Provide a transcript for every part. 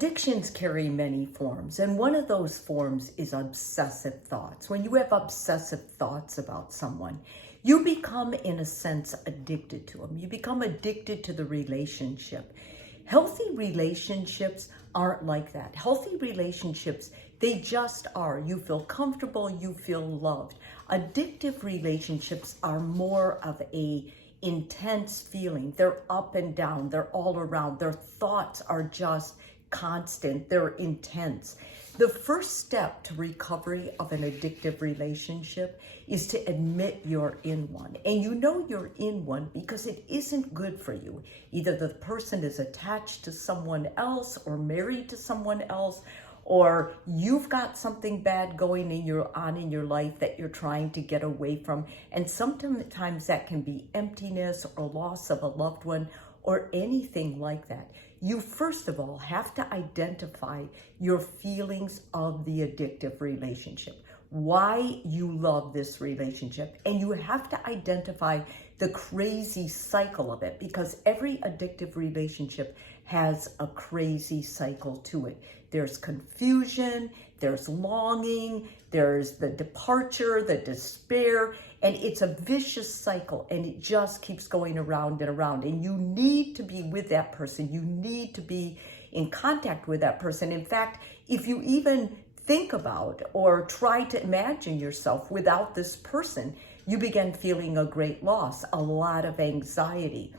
Addictions carry many forms, and one of those forms is obsessive thoughts. When you have obsessive thoughts about someone, you become, in a sense, addicted to them. You become addicted to the relationship. Healthy relationships aren't like that. Healthy relationships, they just are. You feel comfortable, you feel loved. Addictive relationships are more of a intense feeling. They're up and down, they're all around. Their thoughts are just constant, they're intense. The first step to recovery of an addictive relationship is to admit you're in one. And you know you're in one because it isn't good for you. Either the person is attached to someone else or married to someone else, or you've got something bad going in your life that you're trying to get away from. And sometimes that can be emptiness or loss of a loved one or anything like that. You first of all have to identify your feelings of the addictive relationship, why you love this relationship, and you have to identify the crazy cycle of it, because every addictive relationship has a crazy cycle to it. There's confusion, there's longing, there's the departure, the despair, and it's a vicious cycle, and it just keeps going around and around. And you need to be with that person. You need to be in contact with that person. In fact, if you even think about or try to imagine yourself without this person, you begin feeling a great loss, a lot of anxiety.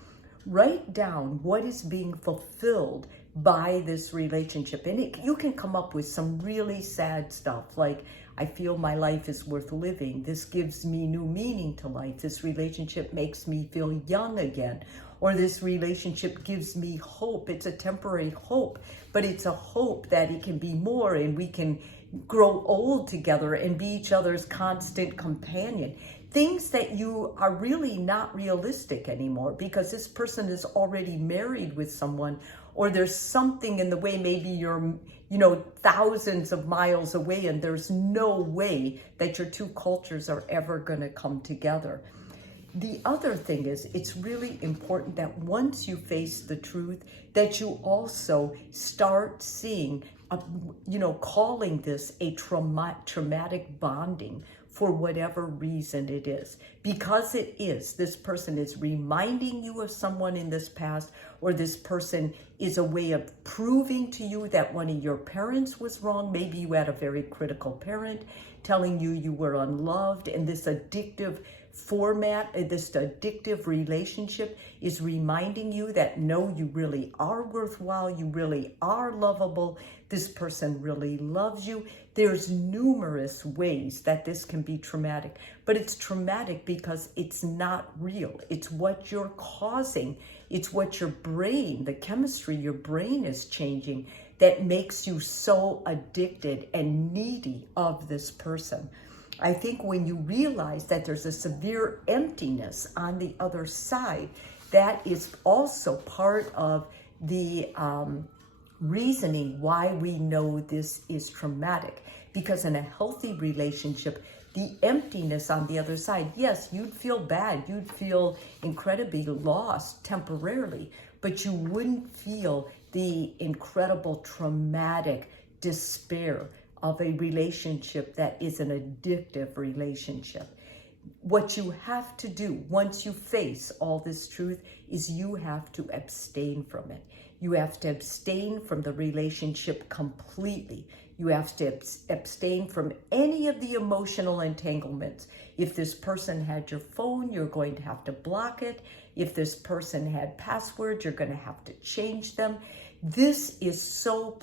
Write down what is being fulfilled by this relationship. And you can come up with some really sad stuff like, I feel my life is worth living. This gives me new meaning to life. This relationship makes me feel young again. Or this relationship gives me hope. It's a temporary hope, but it's a hope that it can be more and we can grow old together and be each other's constant companion. Things that you are really not realistic anymore because this person is already married with someone, or there's something in the way, maybe you're, thousands of miles away and there's no way that your two cultures are ever going to come together. The other thing is, it's really important that once you face the truth, that you also start seeing, calling this a traumatic bonding for whatever reason it is. Because it is, this person is reminding you of someone in this past, or this person is a way of proving to you that one of your parents was wrong. Maybe you had a very critical parent telling you you were unloved, and this addictive this addictive relationship is reminding you that no, you really are worthwhile, you really are lovable, this person really loves you. There's numerous ways that this can be traumatic, but it's traumatic because it's not real. It's what you're causing. It's what your brain, the chemistry your brain is changing, that makes you so addicted and needy of this person. I think when you realize that there's a severe emptiness on the other side, that is also part of the reasoning why we know this is traumatic. Because in a healthy relationship, the emptiness on the other side, yes, you'd feel bad, you'd feel incredibly lost temporarily, but you wouldn't feel the incredible traumatic despair of a relationship that is an addictive relationship. What you have to do once you face all this truth is you have to abstain from it. You have to abstain from the relationship completely. You have to abstain from any of the emotional entanglements. If this person had your phone, you're going to have to block it. If this person had passwords, you're going to have to change them. This is so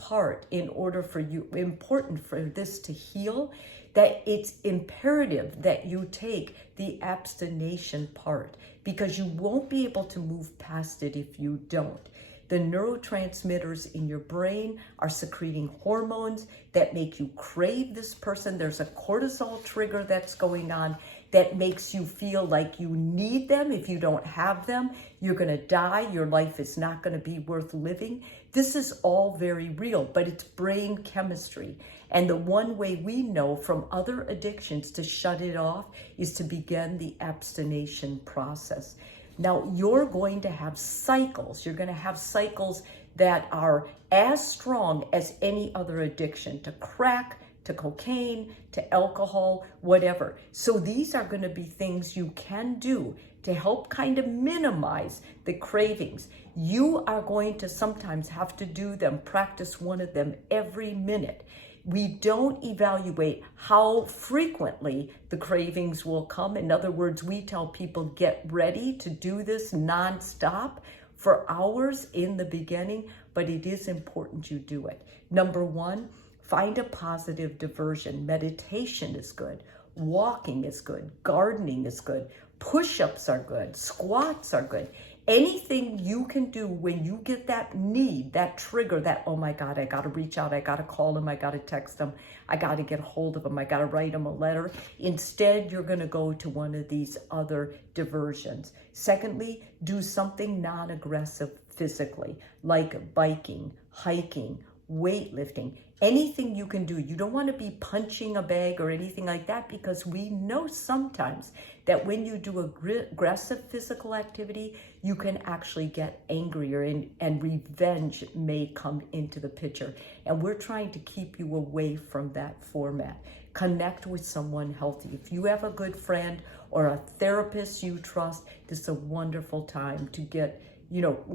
important for this to heal, that it's imperative that you take the abstination part, because you won't be able to move past it if you don't. The neurotransmitters in your brain are secreting hormones that make you crave this person. There's a cortisol trigger that's going on that makes you feel like you need them. If you don't have them, you're going to die. Your life is not going to be worth living. This is all very real, but it's brain chemistry. And the one way we know from other addictions to shut it off is to begin the abstination process. Now, you're going to have cycles. You're going to have cycles that are as strong as any other addiction, to crack, to cocaine, to alcohol, whatever. So these are going to be things you can do to help kind of minimize the cravings. You are going to sometimes have to do them, practice one of them every minute. We don't evaluate how frequently the cravings will come. In other words, we tell people, get ready to do this nonstop for hours in the beginning, but it is important you do it. Number one, find a positive diversion. Meditation is good. Walking is good. Gardening is good. Push-ups are good. Squats are good. Anything you can do when you get that need, that trigger, that, oh my God, I got to reach out, I got to call him, I got to text him, I got to get a hold of him, I got to write him a letter. Instead, you're going to go to one of these other diversions. Secondly, do something non-aggressive physically, like biking, hiking, weightlifting, anything you can do. You don't want to be punching a bag or anything like that, because we know sometimes that when you do aggressive physical activity, you can actually get angrier, and revenge may come into the picture. And we're trying to keep you away from that format. Connect with someone healthy. If you have a good friend or a therapist you trust, this is a wonderful time to get,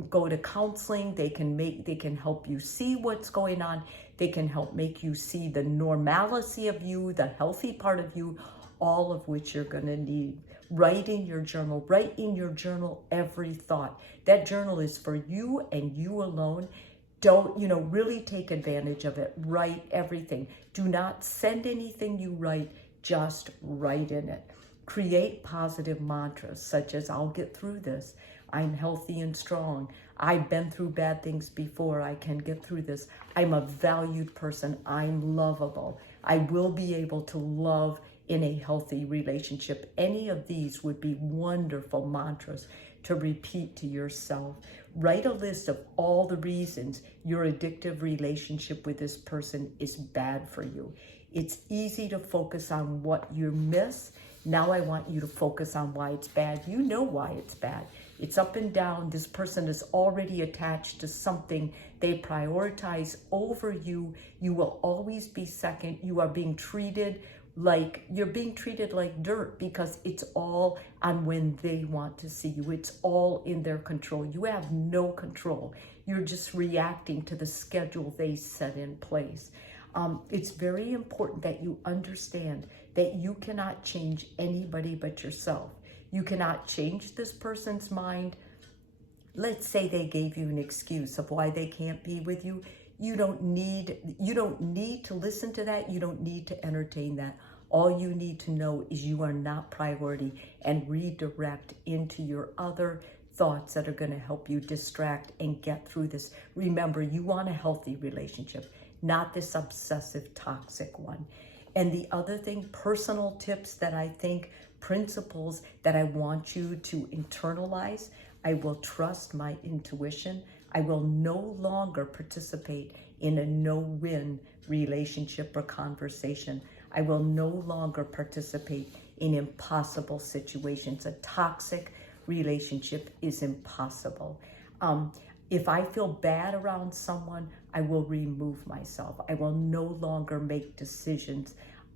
go to counseling. They can help you see what's going on. They can help make you see the normalcy of you, the healthy part of you, all of which you're going to need. Write in your journal. Write in your journal every thought. That journal is for you and you alone. Don't, really take advantage of it. Write everything. Do not send anything you write. Just write in it. Create positive mantras such as, I'll get through this. I'm healthy and strong. I've been through bad things before. I can get through this. I'm a valued person. I'm lovable. I will be able to love in a healthy relationship. Any of these would be wonderful mantras to repeat to yourself. Write a list of all the reasons your addictive relationship with this person is bad for you. It's easy to focus on what you miss. Now I want you to focus on why it's bad. You know why it's bad. It's up and down. This person is already attached to something. They prioritize over you. You will always be second. You are being treated like dirt, because it's all on when they want to see you. It's all in their control. You have no control. You're just reacting to the schedule they set in place. It's very important that you understand that you cannot change anybody but yourself. You cannot change this person's mind. Let's say they gave you an excuse of why they can't be with you. You don't need to listen to that. You don't need to entertain that. All you need to know is you are not priority, and redirect into your other thoughts that are going to help you distract and get through this. Remember, you want a healthy relationship, not this obsessive, toxic one. And the other thing, personal tips that I think, principles that I want you to internalize. I will trust my intuition. I will no longer participate in a no-win relationship or conversation. I will no longer participate in impossible situations. A toxic relationship is impossible. If I feel bad around someone, I will remove myself. I will no longer make decisions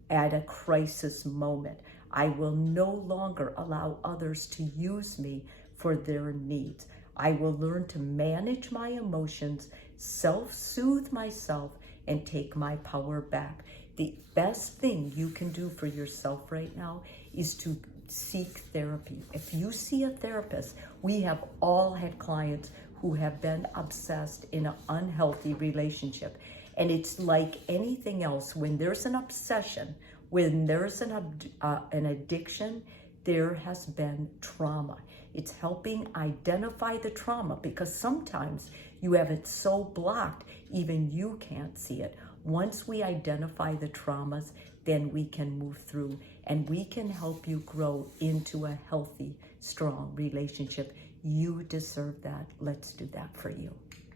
at a crisis moment. I will no longer allow others to use me for their needs. I will learn to manage my emotions, self-soothe myself, and take my power back. The best thing you can do for yourself right now is to seek therapy. If you see a therapist, we have all had clients who have been obsessed in an unhealthy relationship. And it's like anything else. When there's an obsession, when there's an addiction, there has been trauma. It's helping identify the trauma, because sometimes you have it so blocked, even you can't see it. Once we identify the traumas, then we can move through, and we can help you grow into a healthy, strong relationship. You deserve that. Let's do that for you.